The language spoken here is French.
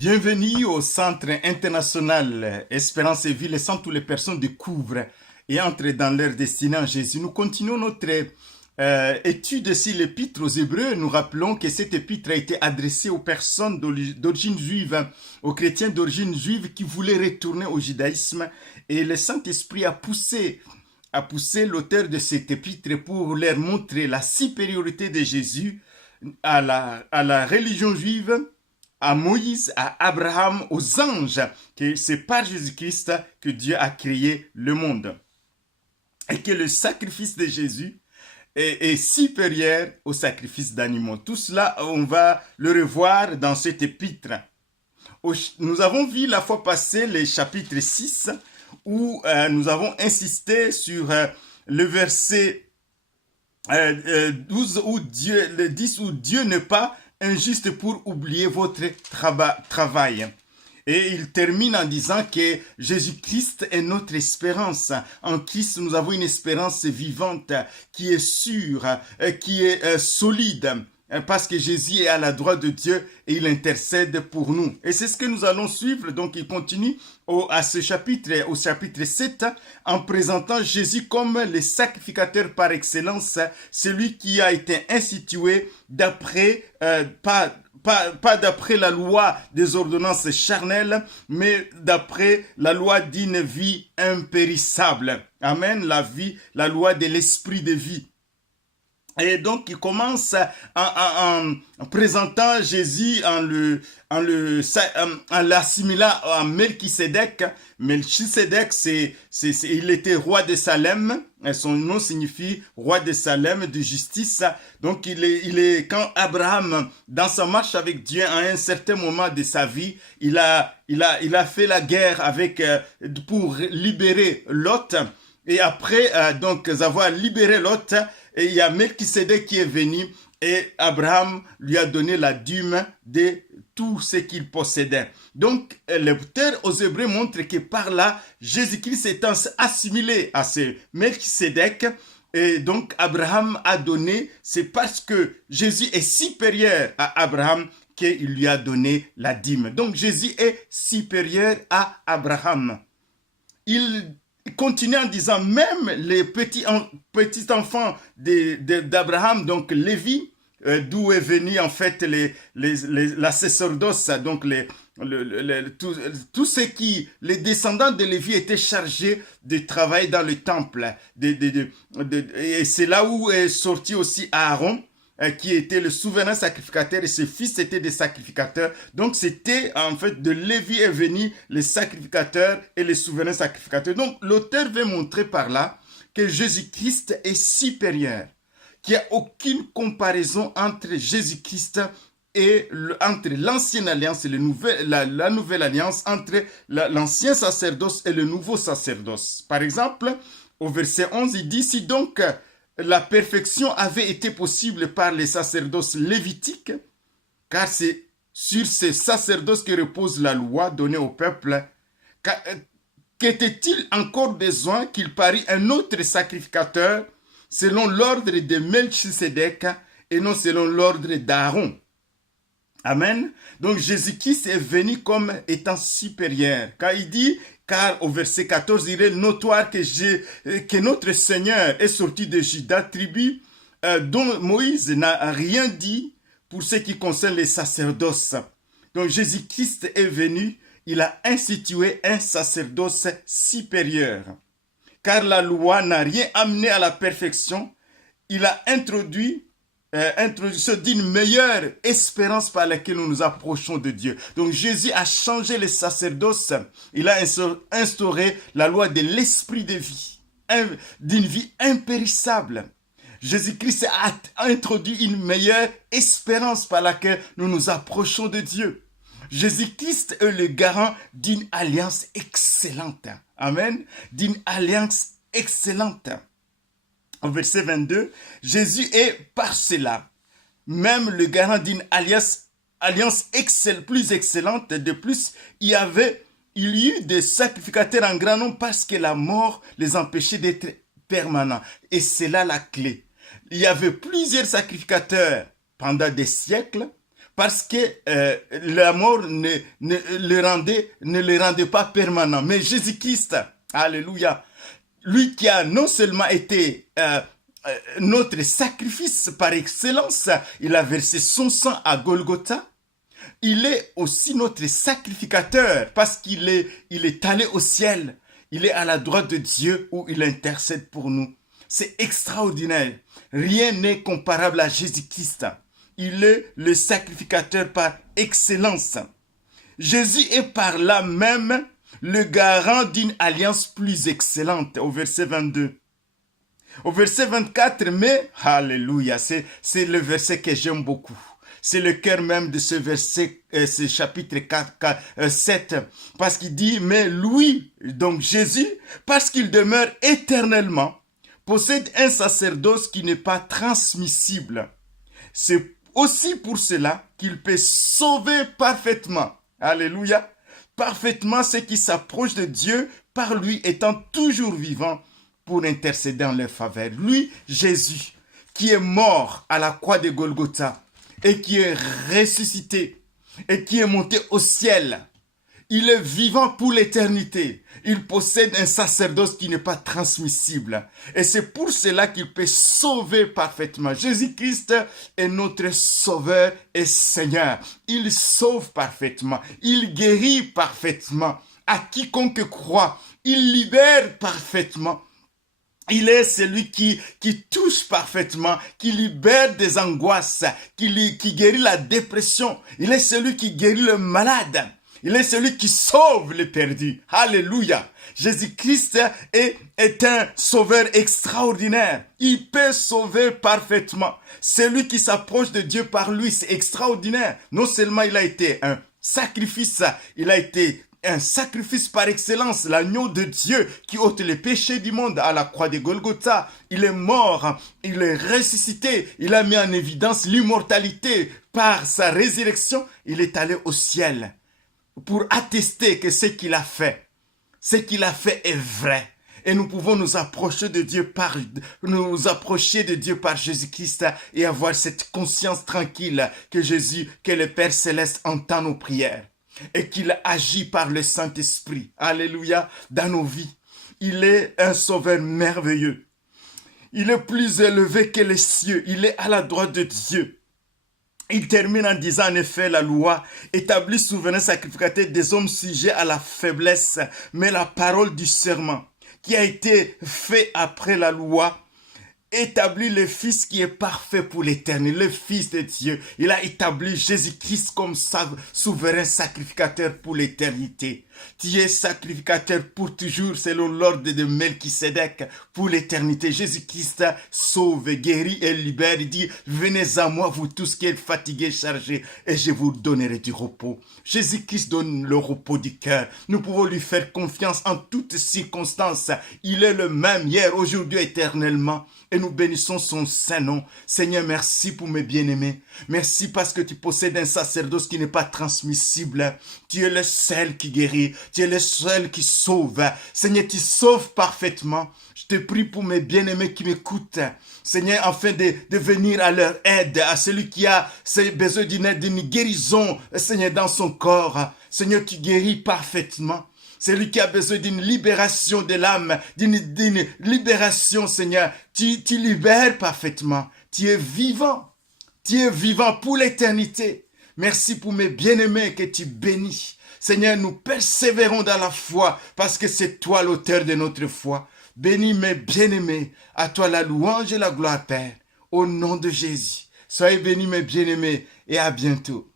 Bienvenue au Centre international Espérance et Vie, laissant toutes les personnes découvrent et entrent dans leur destinée en Jésus. Nous continuons notre étude sur l'épître aux Hébreux. Nous rappelons que cette épître a été adressée aux personnes d'origine juive, aux chrétiens d'origine juive qui voulaient retourner au judaïsme. Et le Saint-Esprit a poussé l'auteur de cette épître pour leur montrer la supériorité de Jésus à la religion juive, à Moïse, à Abraham, aux anges, que c'est par Jésus-Christ que Dieu a créé le monde. Et que le sacrifice de Jésus est supérieur au sacrifice d'animaux. Tout cela, on va le revoir dans cette épître. Nous avons vu la fois passée le chapitre 6, où nous avons insisté sur le verset 12, le 10, où Dieu n'est pas injuste pour oublier votre travail. Et il termine en disant que Jésus-Christ est notre espérance. En Christ, nous avons une espérance vivante qui est sûre, qui est solide, parce que Jésus est à la droite de Dieu et il intercède pour nous. Et c'est ce que nous allons suivre. Donc, il continue au chapitre 7, en présentant Jésus comme le sacrificateur par excellence, celui qui a été institué d'après, pas d'après la loi des ordonnances charnelles, mais d'après la loi d'une vie impérissable. Amen, la loi de l'esprit de vie. Et donc, il commence en présentant Jésus, en l'assimilant à Melchisédek. Melchisédek, il était roi de Salem. Son nom signifie roi de Salem, de justice. Donc, quand Abraham, dans sa marche avec Dieu, à un certain moment de sa vie, il a fait la guerre pour libérer Lot. Et après, avoir libéré Lot, et il y a Melchisédek qui est venu et Abraham lui a donné la dîme de tout ce qu'il possédait. Donc, l'auteur aux Hébreux montre que par là, Jésus-Christ étant assimilé à ce Melchisédek, et donc Abraham a donné, c'est parce que Jésus est supérieur à Abraham qu'il lui a donné la dîme. Donc, Jésus est supérieur à Abraham. Il continue en disant, même les petits enfants d'Abraham, donc Lévi, d'où est venu en fait la sacerdoce, donc tous ceux les descendants de Lévi étaient chargés de travailler dans le temple. Et c'est là où est sorti aussi Aaron, qui était le souverain sacrificateur, et ses fils étaient des sacrificateurs. Donc c'était en fait de Lévi est venu les sacrificateurs et les souverains sacrificateurs. Donc l'auteur veut montrer par là que Jésus-Christ est supérieur, qu'il n'y a aucune comparaison entre Jésus-Christ et entre l'ancienne alliance et la nouvelle alliance, entre l'ancien sacerdoce et le nouveau sacerdoce. Par exemple, au verset 11, il dit, si donc la perfection avait été possible par les sacerdoces lévitiques, car c'est sur ces sacerdoces que repose la loi donnée au peuple. Qu'était-il encore besoin qu'il parie un autre sacrificateur selon l'ordre de Melchisédek et non selon l'ordre d'Aaron? Amen. Donc Jésus-Christ est venu comme étant supérieur. Car il dit, car au verset 14, il est notoire que notre Seigneur est sorti de Juda, tribu dont Moïse n'a rien dit pour ce qui concerne les sacerdoces. Donc Jésus-Christ est venu, il a institué un sacerdoce supérieur. Car la loi n'a rien amené à la perfection, il a introduit d'une meilleure espérance par laquelle nous nous approchons de Dieu. Donc Jésus a changé le sacerdoce, il a instauré la loi de l'esprit de vie, d'une vie impérissable. Jésus-Christ a introduit une meilleure espérance par laquelle nous nous approchons de Dieu. Jésus-Christ est le garant d'une alliance excellente. Amen. D'une alliance excellente. Au verset 22, Jésus est par cela même le garant d'une alliance plus excellente. De plus, il y eut des sacrificateurs en grand nombre parce que la mort les empêchait d'être permanents. Et c'est là la clé. Il y avait plusieurs sacrificateurs pendant des siècles parce que la mort ne le rendait pas permanent. Mais Jésus-Christ, alléluia, lui qui a non seulement été notre sacrifice par excellence, il a versé son sang à Golgotha, il est aussi notre sacrificateur parce qu'il est allé au ciel. Il est à la droite de Dieu où il intercède pour nous. C'est extraordinaire. Rien n'est comparable à Jésus-Christ. Il est le sacrificateur par excellence. Jésus est par là même le garant d'une alliance plus excellente, au verset 22. Au verset 24, mais, alléluia, c'est le verset que j'aime beaucoup. C'est le cœur même de ce verset, ce chapitre 7, parce qu'il dit, mais lui, donc Jésus, parce qu'il demeure éternellement, possède un sacerdoce qui n'est pas transmissible. C'est aussi pour cela qu'il peut sauver parfaitement, alléluia, parfaitement ceux qui s'approchent de Dieu par lui étant toujours vivant pour intercéder en leur faveur. Lui, Jésus, qui est mort à la croix de Golgotha, et qui est ressuscité et qui est monté au ciel. Il est vivant pour l'éternité. Il possède un sacerdoce qui n'est pas transmissible. Et c'est pour cela qu'il peut sauver parfaitement. Jésus-Christ est notre sauveur et Seigneur. Il sauve parfaitement. Il guérit parfaitement. À quiconque croit, il libère parfaitement. Il est celui qui touche parfaitement, qui libère des angoisses, qui guérit la dépression. Il est celui qui guérit le malade. Il est celui qui sauve les perdus. Alléluia. Jésus-Christ est un sauveur extraordinaire. Il peut sauver parfaitement. Celui qui s'approche de Dieu par lui, c'est extraordinaire. Non seulement il a été un sacrifice, il a été un sacrifice par excellence, l'agneau de Dieu qui ôte les péchés du monde à la croix de Golgotha. Il est mort, il est ressuscité, il a mis en évidence l'immortalité par sa résurrection. Il est allé au ciel pour attester que ce qu'il a fait est vrai. Et nous pouvons nous approcher de Dieu par Jésus-Christ et avoir cette conscience tranquille que le Père Céleste entend nos prières. Et qu'il agit par le Saint-Esprit, alléluia, dans nos vies. Il est un sauveur merveilleux. Il est plus élevé que les cieux. Il est à la droite de Dieu. Il termine en disant, en effet, la loi établit souverain sacrificateur des hommes sujets à la faiblesse, mais la parole du serment, qui a été fait après la loi, établit le Fils qui est parfait pour l'éternité, le Fils de Dieu. Il a établi Jésus-Christ comme souverain sacrificateur pour l'éternité. Tu es sacrificateur pour toujours selon l'ordre de Melchisédek pour l'éternité. Jésus-Christ sauve, guérit et libère. Il dit, venez à moi vous tous qui êtes fatigués, chargés, et je vous donnerai du repos. Jésus-Christ donne le repos du cœur. Nous pouvons lui faire confiance en toutes circonstances. Il est le même hier, aujourd'hui, éternellement. Et nous bénissons son saint nom. Seigneur, merci pour mes bien-aimés. Merci parce que tu possèdes un sacerdoce qui n'est pas transmissible. Tu es le seul qui guérit. Tu es le seul qui sauve. Seigneur, tu sauves parfaitement. Je te prie pour mes bien-aimés qui m'écoutent. Seigneur, afin de venir à leur aide, à celui qui a besoin d'une guérison, Seigneur, dans son corps. Seigneur, tu guéris parfaitement. Celui qui a besoin d'une libération de l'âme, d'une libération, Seigneur, tu libères parfaitement. Tu es vivant. Tu es vivant pour l'éternité. Merci pour mes bien-aimés que tu bénis. Seigneur, nous persévérons dans la foi parce que c'est toi l'auteur de notre foi. Bénis mes bien-aimés. À toi la louange et la gloire, Père. Au nom de Jésus. Soyez bénis mes bien-aimés et à bientôt.